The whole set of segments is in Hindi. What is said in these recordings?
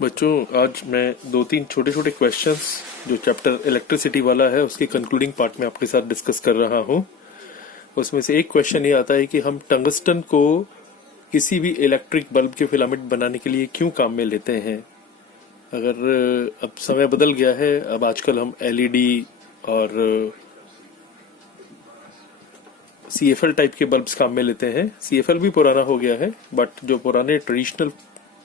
बच्चों, आज मैं दो तीन छोटे छोटे क्वेश्चंस जो चैप्टर इलेक्ट्रिसिटी वाला है उसके कंक्लूडिंग पार्ट में आपके साथ डिस्कस कर रहा हूँ। उसमें से एक क्वेश्चन ये आता है कि हम टंगस्टन को किसी भी इलेक्ट्रिक बल्ब के फिलामेंट बनाने के लिए क्यों काम में लेते हैं। अगर अब समय बदल गया है, अब आजकल हम एलईडी और सीएफएल टाइप के बल्ब्स काम में लेते हैं। सीएफएल भी पुराना हो गया है, बट जो पुराने ट्रेडिशनल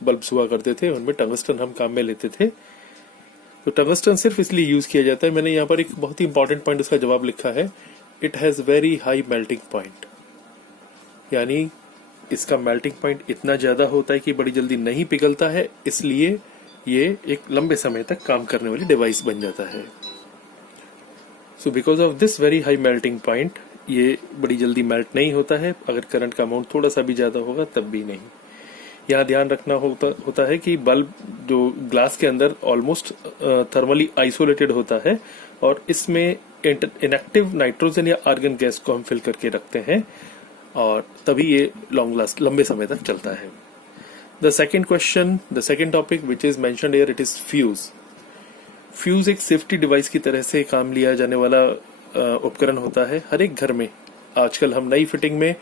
बल्ब्स हुआ करते थे उनमें टंगस्टन हम काम में लेते थे। तो टंगस्टन सिर्फ इसलिए यूज किया जाता है, मैंने यहाँ पर एक बहुत ही इंपॉर्टेंट पॉइंट उसका जवाब लिखा है, it has very high melting point. यानी इसका मेल्टिंग पॉइंट इतना ज्यादा होता है कि बड़ी जल्दी नहीं पिघलता है, इसलिए ये एक लंबे समय तक काम करने वाली डिवाइस बन जाता है। So because of this very high melting point ये बड़ी जल्दी मेल्ट नहीं होता है। अगर करंट का अमाउंट थोड़ा सा भी ज्यादा होगा तब भी नहीं। यहाँ ध्यान रखना होता है कि बल्ब जो ग्लास के अंदर ऑलमोस्ट थर्मली आइसोलेटेड होता है और इसमें इनएक्टिव नाइट्रोजन या आर्गन गैस को हम फिल करके रखते हैं और तभी ये लंबे समय तक चलता है। The second topic which is mentioned here, it is fuse. Fuse एक सेफ्टी डिवाइस की तरह से काम लिया जाने वाला उपकरण होता है। हर एक घर में आजकल हम नई फिटिंग में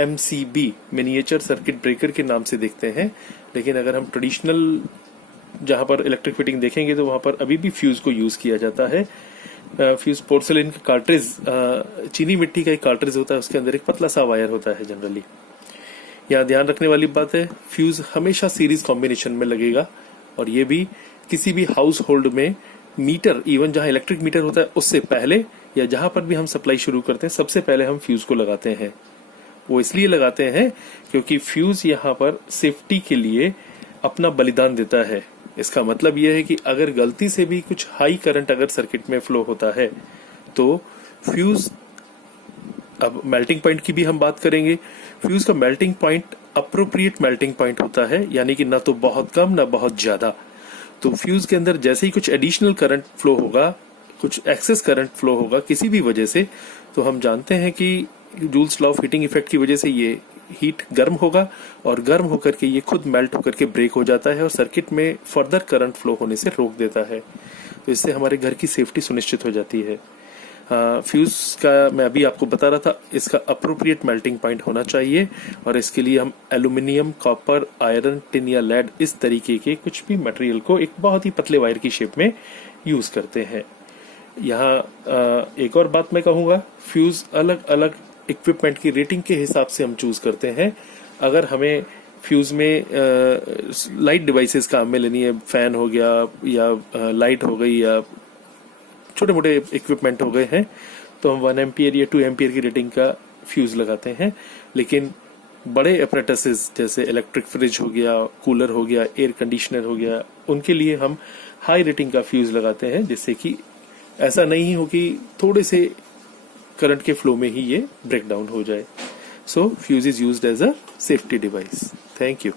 MCB मिनिएचर सर्किट ब्रेकर के नाम से देखते हैं, लेकिन अगर हम ट्रेडिशनल जहां पर इलेक्ट्रिक फिटिंग देखेंगे तो वहां पर अभी भी फ्यूज को यूज किया जाता है। फ्यूज पोर्सिलेन का कार्ट्रिज, चीनी मिट्टी का एक कार्ट्रिज होता है, उसके अंदर एक पतला सा वायर होता है जनरली। यहाँ ध्यान रखने वाली बात है, फ्यूज हमेशा सीरीज कॉम्बिनेशन में लगेगा और ये भी किसी भी हाउस होल्ड में मीटर, इवन जहां इलेक्ट्रिक मीटर होता है उससे पहले या जहां पर भी हम सप्लाई शुरू करते हैं सबसे पहले हम फ्यूज को लगाते हैं। वो इसलिए लगाते हैं क्योंकि फ्यूज यहाँ पर सेफ्टी के लिए अपना बलिदान देता है। इसका मतलब यह है कि अगर गलती से भी कुछ हाई करंट अगर सर्किट में फ्लो होता है तो फ्यूज, अब मेल्टिंग पॉइंट की भी हम बात करेंगे। फ्यूज का melting point appropriate melting point होता है, यानी कि ना तो बहुत कम ना बहुत ज्यादा। तो फ्यूज के अंदर जैसे ही कुछ एडिशनल करंट फ्लो होगा, कुछ एक्सेस करंट फ्लो होगा किसी भी वजह से, तो हम जानते हैं कि joules law of heating effect की वजह से ये हीट गर्म होगा और गर्म होकर के ये खुद मेल्ट होकर के ब्रेक हो जाता है और सर्किट में फर्दर करंट फ्लो होने से रोक देता है। तो इससे हमारे घर की सेफ्टी सुनिश्चित हो जाती है। फ्यूज का मैं अभी आपको बता रहा था, इसका अप्रोप्रिएट मेल्टिंग पॉइंट होना चाहिए और इसके लिए हम एल्यूमिनियम, कॉपर, आयरन, टिन या लेड इस तरीके के कुछ भी मटेरियल को एक बहुत ही पतले वायर की शेप में यूज करते हैं। यहाँ एक और बात मैं कहूंगा, फ्यूज अलग अलग इक्विपमेंट की रेटिंग के हिसाब से हम चूज करते हैं। अगर हमें फ्यूज में लाइट डिवाइसेस काम में लेनी है, फैन हो गया या लाइट हो गई या छोटे मोटे इक्विपमेंट हो गए हैं, तो हम 1 एम्पियर या 2 एम्पियर की रेटिंग का फ्यूज लगाते हैं। लेकिन बड़े अपरेटसेस जैसे इलेक्ट्रिक फ्रिज हो गया, कूलर हो गया, एयर कंडीशनर हो गया, उनके लिए हम हाई रेटिंग का फ्यूज लगाते हैं, जिससे कि ऐसा नहीं हो कि थोड़े से करंट के फ्लो में ही ये ब्रेक डाउन हो जाए। So fuse is used as a safety device. Thank you.